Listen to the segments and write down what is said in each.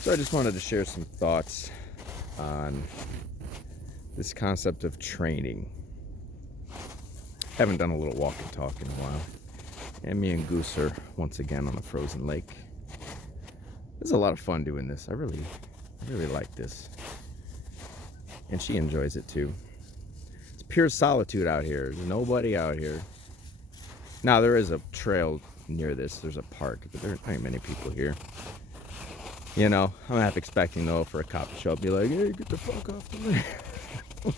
So I just wanted to share some thoughts on this concept of training. Haven't done a little walk and talk in a while. And me and Goose are once again on a frozen lake. It's a lot of fun doing this. I really like this. And she enjoys it too. It's pure solitude out here. There's nobody out here. Now there is a trail near this. There's a park, but there aren't many people here. You know, I'm half expecting though for a cop to show up and be like, hey, get the fuck off the lake.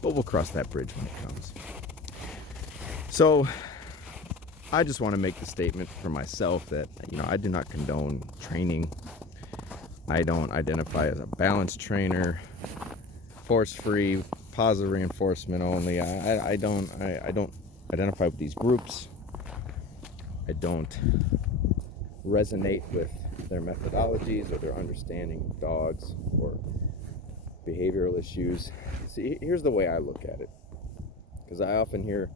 But we'll cross that bridge when it comes. So I just want to make the statement for myself that, I do not condone training. I don't identify as a balanced trainer, force-free, positive reinforcement only. I don't identify with these groups. I don't resonate with their methodologies or their understanding of dogs or behavioral issues. See, here's the way I look at it, because I often hear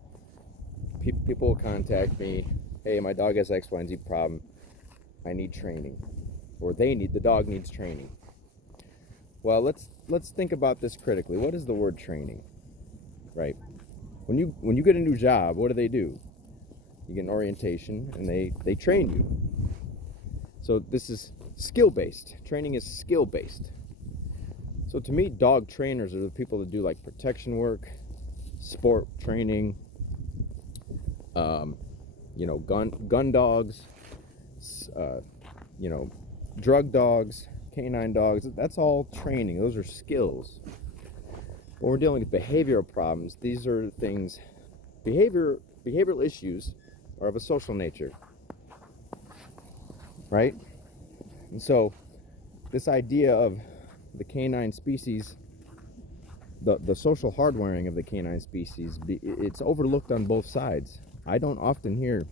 people will contact me, hey, my dog has X, Y, and Z problem. I need training. Or the dog needs training. Well, let's think about this critically. What is the word training? Right? When you get a new job, what do? You get an orientation and they train you. So this is skill-based. Training is skill-based. So to me, dog trainers are the people that do like protection work, sport training, gun dogs, drug dogs, canine dogs. That's all training. Those are skills. When we're dealing with behavioral problems, these are things. Behavioral issues are of a social nature, right? And so this idea of the canine species, the social hardwiring of the canine species, it's overlooked on both sides. I don't often hear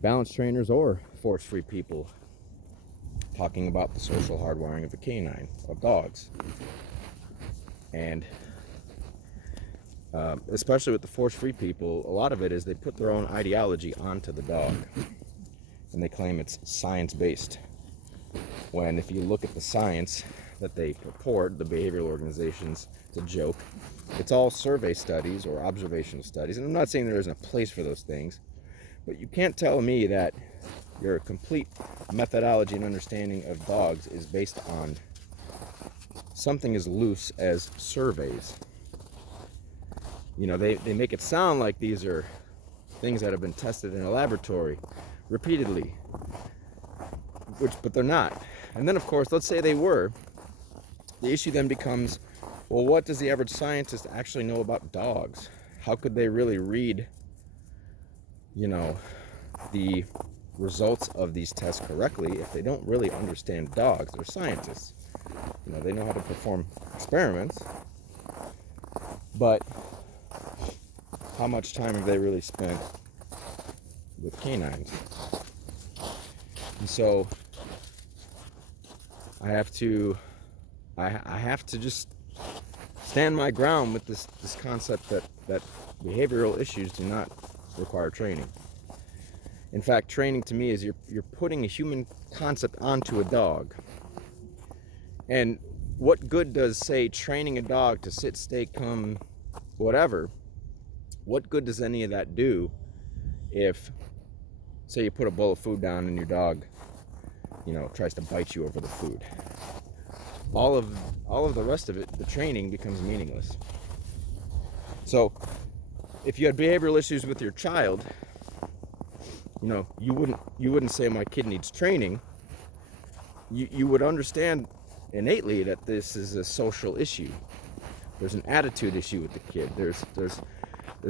balance trainers or force-free people talking about the social hardwiring of the canine, of dogs. And especially with the force-free people, a lot of it is they put their own ideology onto the dog. And they claim it's science-based. When if you look at the science that they purport, the behavioral organizations, it's a joke. It's all survey studies or observational studies. And I'm not saying there isn't a place for those things, but you can't tell me that your complete methodology and understanding of dogs is based on something as loose as surveys. They make it sound like these are things that have been tested in a laboratory repeatedly, but they're not. And then, of course, let's say they were. The issue then becomes, well, what does the average scientist actually know about dogs? How could they really read, the results of these tests correctly if they don't really understand dogs? They're scientists. They know how to perform experiments, but how much time have they really spent with canines? And so I have to just stand my ground with this concept that behavioral issues do not require training. In fact, training to me is you're putting a human concept onto a dog. And what good does, say, training a dog to sit, stay, come, whatever, what good does any of that do if, say, you put a bowl of food down and your dog, tries to bite you over the food? All of the rest of it, the training, becomes meaningless. So if you had behavioral issues with your child, you wouldn't say my kid needs training. You would understand innately that this is a social issue. There's an attitude issue with the kid. There's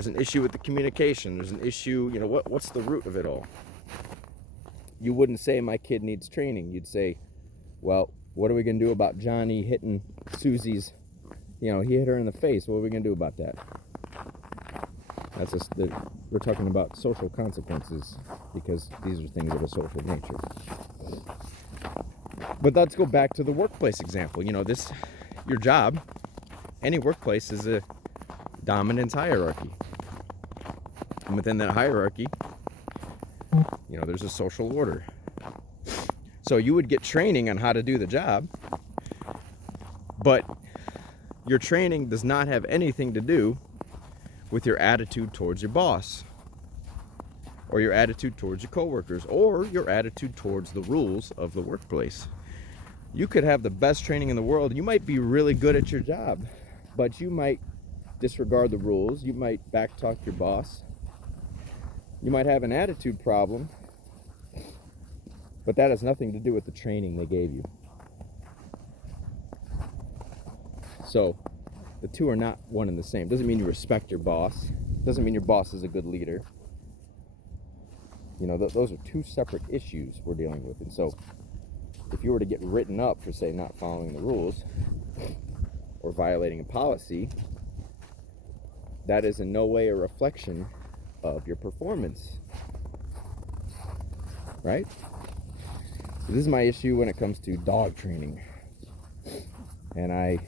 an issue with the communication. There's an issue, what's the root of it all? You wouldn't say my kid needs training. You'd say, well, what are we going to do about Johnny hitting Susie's, he hit her in the face. What are we going to do about that? We're talking about social consequences because these are things of a social nature. But let's go back to the workplace example. Your job, any workplace, is a dominance hierarchy. And within that hierarchy, there's a social order. So you would get training on how to do the job, but your training does not have anything to do with your attitude towards your boss, or your attitude towards your coworkers, or your attitude towards the rules of the workplace. You could have the best training in the world. You might be really good at your job, but you might disregard the rules. You might backtalk your boss. You might have an attitude problem, but that has nothing to do with the training they gave you. So the two are not one and the same. Doesn't mean you respect your boss. Doesn't mean your boss is a good leader. You know, those are two separate issues we're dealing with. And so if you were to get written up for, say, not following the rules or violating a policy, that is in no way a reflection of your performance, right? So this is my issue when it comes to dog training. And I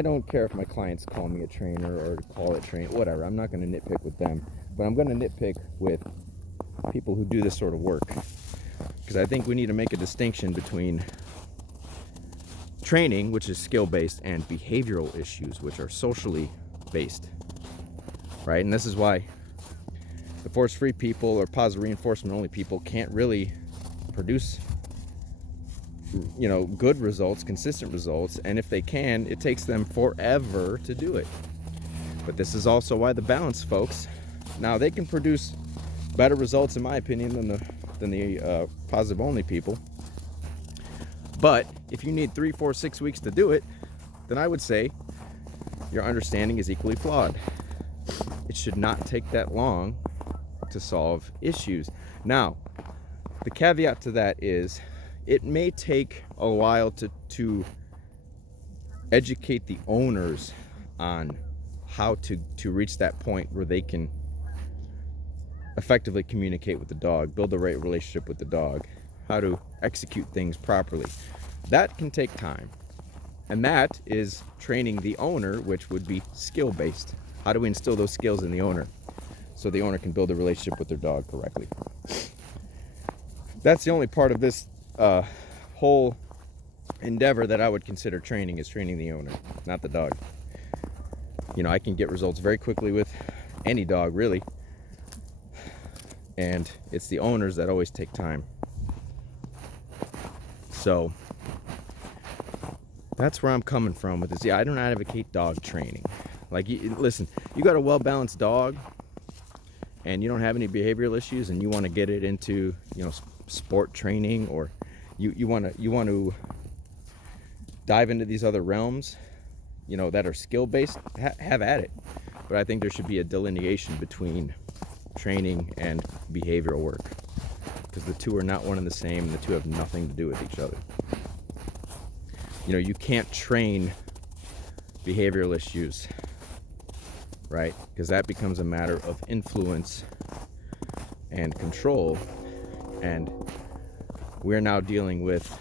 don't care if my clients call me a trainer or call it training, whatever. I'm not going to nitpick with them, but I'm going to nitpick with people who do this sort of work, because I think we need to make a distinction between training, which is skill-based, and behavioral issues, which are socially based, right? And this is why the force-free people or positive reinforcement only people can't really produce, you know, good results, consistent results, and if they can, it takes them forever to do it. But this is also why the balance folks, now they can produce better results, in my opinion, than the positive only people. But if you need 3, 4, 6 weeks to do it, then I would say your understanding is equally flawed. It should not take that long to solve issues. Now, the caveat to that is it may take a while to educate the owners on how to reach that point where they can effectively communicate with the dog, build the right relationship with the dog, how to execute things properly. That can take time. And that is training the owner, which would be skill-based. How do we instill those skills in the owner so the owner can build a relationship with their dog correctly? That's the only part of this whole endeavor that I would consider training, is training the owner, not the dog. You know, I can get results very quickly with any dog, really. And it's the owners that always take time. So that's where I'm coming from with this. Yeah, I don't advocate dog training. Like, listen, you got a well-balanced dog and you don't have any behavioral issues, and you want to get it into, you know, sport training, or you want to dive into these other realms, you know, that are skill-based, have at it. But I think there should be a delineation between training and behavioral work, because the two are not one and the same, and the two have nothing to do with each other. You know, you can't train behavioral issues, right? Because that becomes a matter of influence and control, and we're now dealing with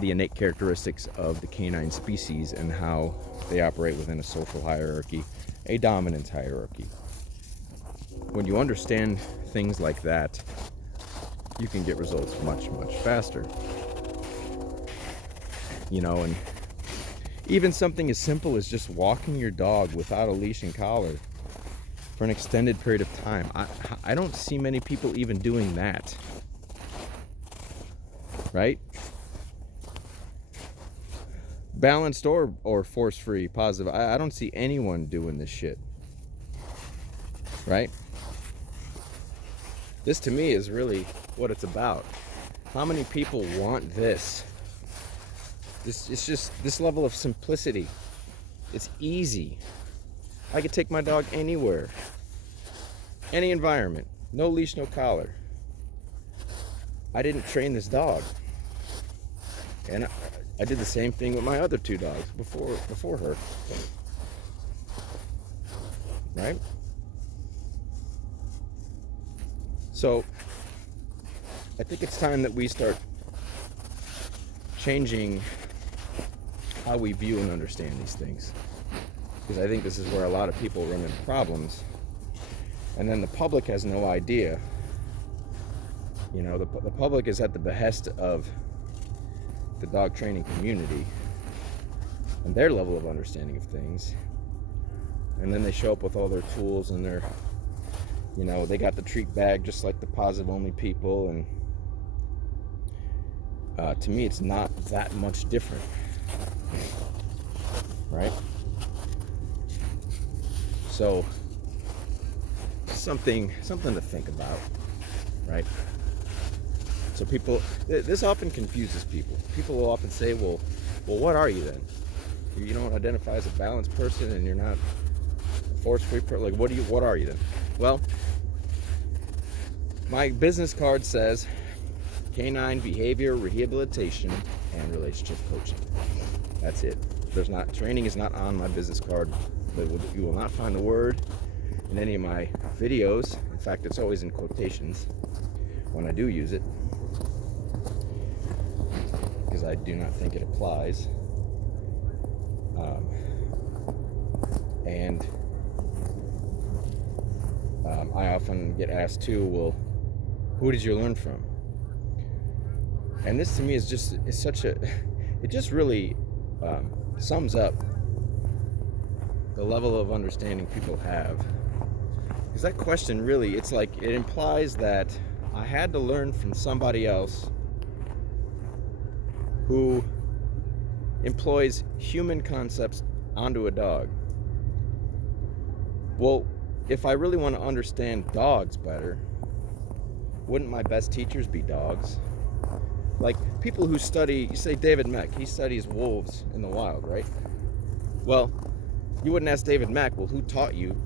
the innate characteristics of the canine species and how they operate within a social hierarchy, a dominance hierarchy. When you understand things like that, you can get results much, much faster. You know, and even something as simple as just walking your dog without a leash and collar for an extended period of time. I don't see many people even doing that, right? Balanced or force-free, positive. I don't see anyone doing this shit, right? This to me is really what it's about. How many people want this? It's just this level of simplicity. It's easy. I could take my dog anywhere, any environment, no leash, no collar. I didn't train this dog, and I did the same thing with my other two dogs before her, right? So I think it's time that we start changing how we view and understand these things, because I think this is where a lot of people run into problems, and then the public has no idea You know, the public is at the behest of the dog training community and their level of understanding of things. And then they show up with all their tools and their, you know, they got the treat bag just like the positive only people. And to me, it's not that much different, right? So something to think about, right? So people, this often confuses people. People will often say, well, what are you then? You don't identify as a balanced person, and you're not a force-free person. Like, what are you then? Well, my business card says canine behavior rehabilitation and relationship coaching. That's it. Training is not on my business card. You will not find the word in any of my videos. In fact, it's always in quotations when I do use it, because I do not think it applies. I often get asked too, well, who did you learn from? And this to me is it just really sums up the level of understanding people have. Because that question really, it's like, it implies that I had to learn from somebody else who employs human concepts onto a dog. Well, if I really want to understand dogs better, wouldn't my best teachers be dogs? Like people who study, you say David Meck, he studies wolves in the wild, right? Well, you wouldn't ask David Meck, well, who taught you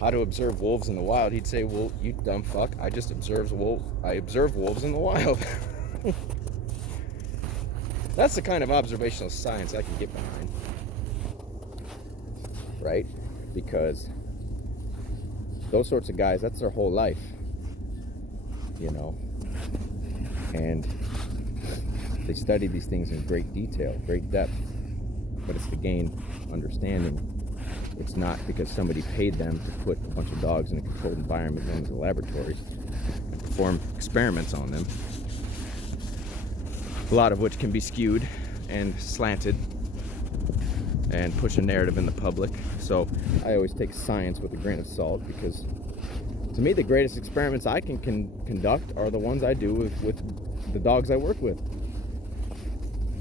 how to observe wolves in the wild? He'd say, well, you dumb fuck, I observe wolves in the wild. That's the kind of observational science I can get behind, right? Because those sorts of guys, that's their whole life, you know, and they study these things in great detail, great depth, but it's to gain understanding. It's not because somebody paid them to put a bunch of dogs in a controlled environment known as a laboratory and perform experiments on them, a lot of which can be skewed and slanted and push a narrative in the public. So I always take science with a grain of salt, because to me the greatest experiments I can conduct are the ones I do with the dogs I work with.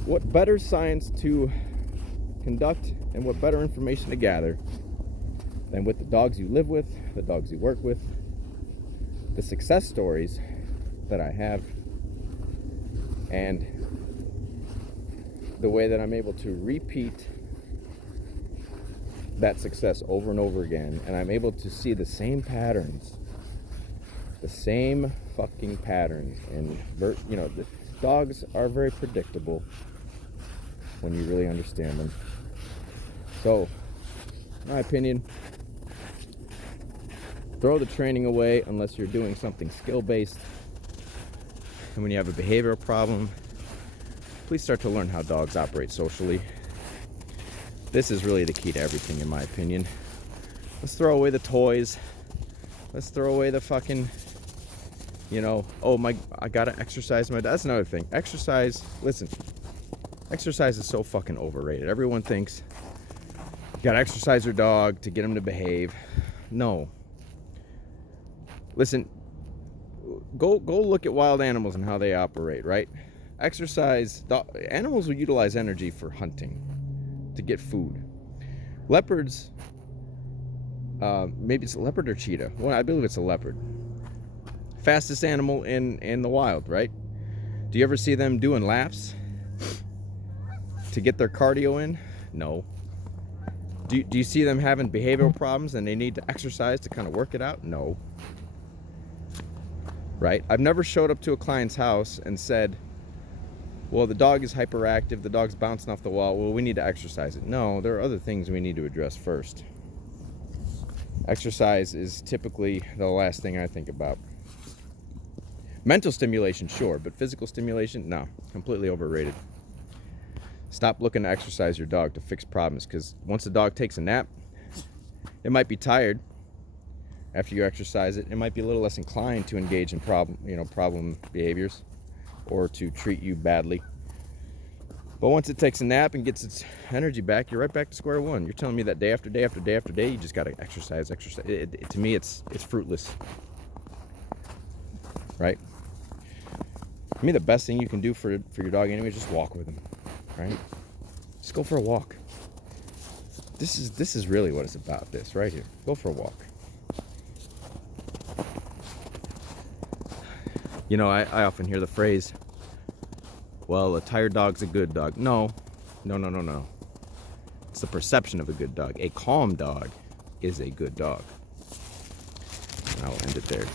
What better science to conduct and what better information to gather than with the dogs you live with, the dogs you work with, the success stories that I have, and the way that I'm able to repeat that success over and over again, and I'm able to see the same patterns, the same fucking patterns. And you know, the dogs are very predictable when you really understand them. So, in my opinion, throw the training away unless you're doing something skill-based. And when you have a behavioral problem, please start to learn how dogs operate socially. This is really the key to everything, in my opinion. Let's throw away the toys. Let's throw away the fucking, you know, I gotta exercise my dog. That's another thing. Exercise, listen, exercise is so fucking overrated. Everyone thinks you gotta exercise your dog to get him to behave. No. Listen, go look at wild animals and how they operate, right? Exercise, animals will utilize energy for hunting, to get food. Leopards, maybe it's a leopard or cheetah. Well, I believe it's a leopard. Fastest animal in the wild, right? Do you ever see them doing laps to get their cardio in? No. Do you see them having behavioral problems and they need to exercise to kind of work it out? No. Right? I've never showed up to a client's house and said, well, the dog is hyperactive, the dog's bouncing off the wall, well, we need to exercise it. No, there are other things we need to address first. Exercise is typically the last thing I think about. Mental stimulation, sure, but physical stimulation, no, completely overrated. Stop looking to exercise your dog to fix problems, because once the dog takes a nap, it might be tired, after you exercise it, it might be a little less inclined to engage in problem behaviors or to treat you badly. But once it takes a nap and gets its energy back, you're right back to square one. You're telling me that day after day after day after day, you just got to exercise. To me, it's fruitless, right? To me, the best thing you can do for your dog anyway is just walk with him, right? Just go for a walk. This is really what it's about. This right here. Go for a walk. You know, I often hear the phrase, well, a tired dog's a good dog. No. It's the perception of a good dog. A calm dog is a good dog. And I'll end it there.